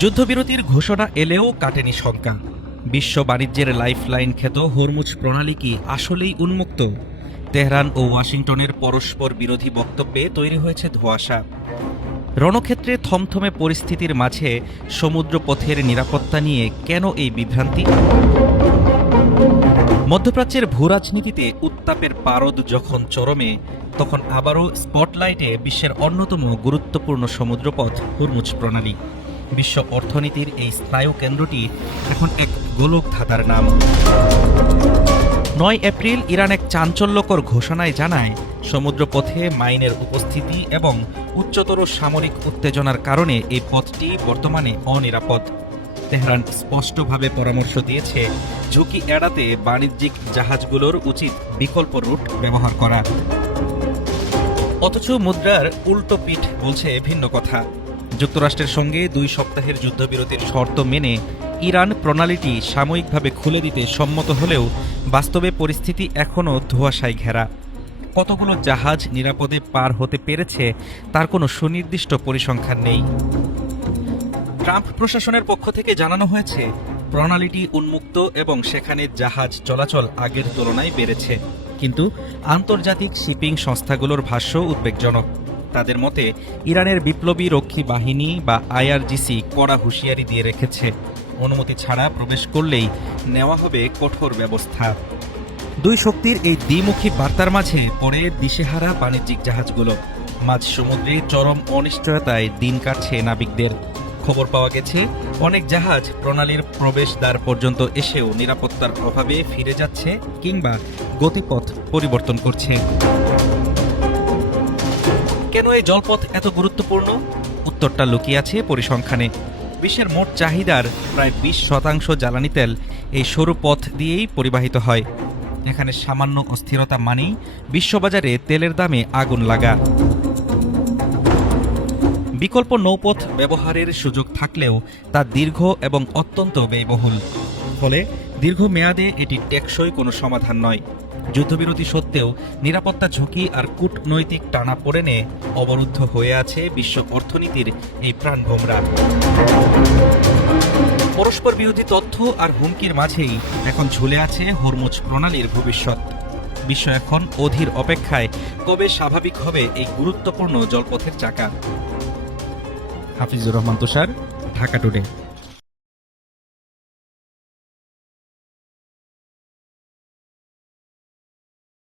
যুদ্ধবিরতির ঘোষণা এলেও কাটেনি শঙ্কা। বিশ্ব বাণিজ্যের লাইফলাইন খ্যাত হরমুজ প্রণালী কি আসলেই উন্মুক্ত? তেহরান ও ওয়াশিংটনের পরস্পর বিরোধী বক্তব্যে তৈরি হয়েছে ধোঁয়াশা। রণক্ষেত্রে থমথমে পরিস্থিতির মাঝে সমুদ্রপথের নিরাপত্তা নিয়ে কেন এই বিভ্রান্তি? মধ্যপ্রাচ্যের ভূরাজনীতিতে উত্তাপের পারদ যখন চরমে, তখন আবারও স্পটলাইটে বিশ্বের অন্যতম গুরুত্বপূর্ণ সমুদ্রপথ হরমুজ প্রণালী। বিশ্ব অর্থনীতির এই স্নায়ু কেন্দ্রটি এখন এক গোলক ধাঁধার নাম। ৯ এপ্রিল ইরান এক চাঞ্চল্যকর ঘোষণায় জানায়, সমুদ্রপথে মাইনের উপস্থিতি এবং উচ্চতর সামরিক উত্তেজনার কারণে এই পথটি বর্তমানে অনিরাপদ। তেহরান স্পষ্টভাবে পরামর্শ দিয়েছে, ঝুঁকি এড়াতে বাণিজ্যিক জাহাজগুলোর উচিত বিকল্প রুট ব্যবহার করা। অথচ মুদ্রার উল্টো পিঠ বলছে ভিন্ন কথা। যুক্তরাষ্ট্রের সঙ্গে ২ সপ্তাহের যুদ্ধবিরতির শর্ত মেনে ইরান প্রণালীটি সাময়িকভাবে খুলে দিতে সম্মত হলেও বাস্তবে পরিস্থিতি এখনও ধোঁয়াশায় ঘেরা। কতগুলো জাহাজ নিরাপদে পার হতে পেরেছে তার কোনো সুনির্দিষ্ট পরিসংখ্যান নেই। ট্রাম্প প্রশাসনের পক্ষ থেকে জানানো হয়েছে, প্রণালীটি উন্মুক্ত এবং সেখানে জাহাজ চলাচল আগের তুলনায় বেড়েছে। কিন্তু আন্তর্জাতিক শিপিং সংস্থাগুলোর ভাষ্য উদ্বেগজনক। তাদের মতে, ইরানের বিপ্লবী রক্ষী বাহিনী বা আইআরজিসি কড়া হুঁশিয়ারি দিয়ে রেখেছে, অনুমতি ছাড়া প্রবেশ করলেই নেওয়া হবে কঠোর ব্যবস্থা। ২ শক্তির এই দ্বিমুখী বার্তার মাঝে পড়ে দিশেহারা বাণিজ্যিক জাহাজগুলো। মাঝ সমুদ্রে চরম অনিশ্চয়তায় দিন কাটছে নাবিকদের। খবর পাওয়া গেছে, অনেক জাহাজ প্রণালীর প্রবেশদ্বার পর্যন্ত এসেও নিরাপত্তার অভাবে ফিরে যাচ্ছে কিংবা গতিপথ পরিবর্তন করছে। কেন এই জলপথ এত গুরুত্বপূর্ণ? উত্তরটা লুকিয়ে আছে পরিসংখ্যানে। বিশ্বের মোট চাহিদার প্রায় ২০% জ্বালানি তেল এই সরু পথ দিয়েই পরিবাহিত হয়। এখানে সামান্য অস্থিরতা মানেই বিশ্ববাজারে তেলের দামে আগুন লাগা। বিকল্প নৌপথ ব্যবহারের সুযোগ থাকলেও তা দীর্ঘ এবং অত্যন্ত ব্যয়বহুল। ফলে দীর্ঘমেয়াদে এটি টেকসই কোনো সমাধান নয়। যুদ্ধবিরতি সত্ত্বেও নিরাপত্তা ঝুঁকি আর কূটনৈতিক টানাপোড়েনে অবরুদ্ধ হয়ে আছে বিশ্ব অর্থনীতির এই প্রাণভোমরা। পরস্পর বিরোধী তথ্য আর হুমকির মাঝেই এখন ঝুলে আছে হরমুজ প্রণালীর ভবিষ্যৎ। বিশ্ব এখন অধীর অপেক্ষায় কবে স্বাভাবিক হবে এই গুরুত্বপূর্ণ জলপথের চাকা। হাফিজুর রহমান তুষার, ঢাকা টুডে।